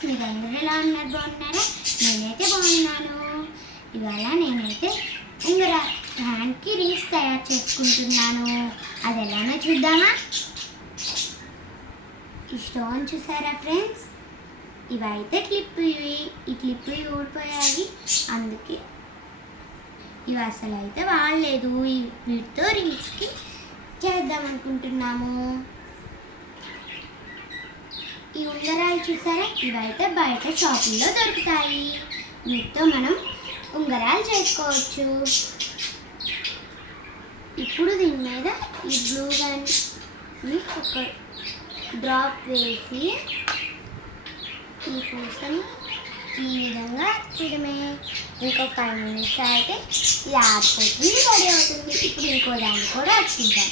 Friends, మీరందరూ ఎలా ఉన్నారు? బాగున్నారా? నేనైతే బాగున్నాను. ఇవాళ నేనైతే హ్యాండ్కి రింగ్స్ తయారు చేసుకుంటున్నాను. అది ఎలానో చూద్దామా? ఈ స్టోన్ చూసారా ఫ్రెండ్స్? ఇవైతే ఈ క్లిప్ ఊడిపోయాయి, అందుకే ఇవి అసలు అయితే వాడలేదు. వీటితో రింగ్స్కి చేద్దాం అనుకుంటున్నాము. ఈ ఉంగరాలు చూసారా? ఇవైతే బయట షాపుల్లో దొరుకుతాయి. వీటితో మనం ఉంగరాలు చేసుకోవచ్చు. ఇప్పుడు దీని మీద ఈ బ్లూ గన్ని ఒక డ్రాప్ వేసి ఈ పూసని ఈ విధంగా చూడమే. ఇంకో 5 minutes అయితే ఇది ఆరిపోతుంది, రెడీ అవుతుంది. ఇప్పుడు ఇంకో దాన్ని కూడా వచ్చిద్దాం.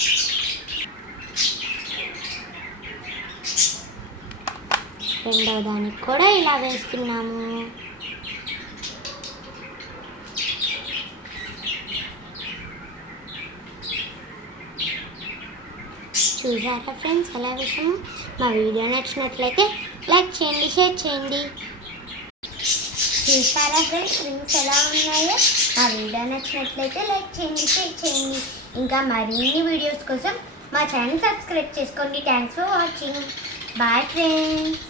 రెండవ దానికి కూడా ఇలా వేస్తున్నాము. చూసారా ఫ్రెండ్స్ ఎలా వేసాము? మా వీడియో నచ్చినట్లయితే లైక్ చేయండి, షేర్ చేయండి. చూసారా ఫ్రెండ్స్ రింగ్స్ ఎలా ఉన్నాయో? మా వీడియో నచ్చినట్లయితే లైక్ చేయండి, షేర్ చేయండి. ఇంకా మరిన్ని వీడియోస్ కోసం మా ఛానల్ సబ్స్క్రైబ్ చేసుకోండి. Thanks for watching. Bye friends.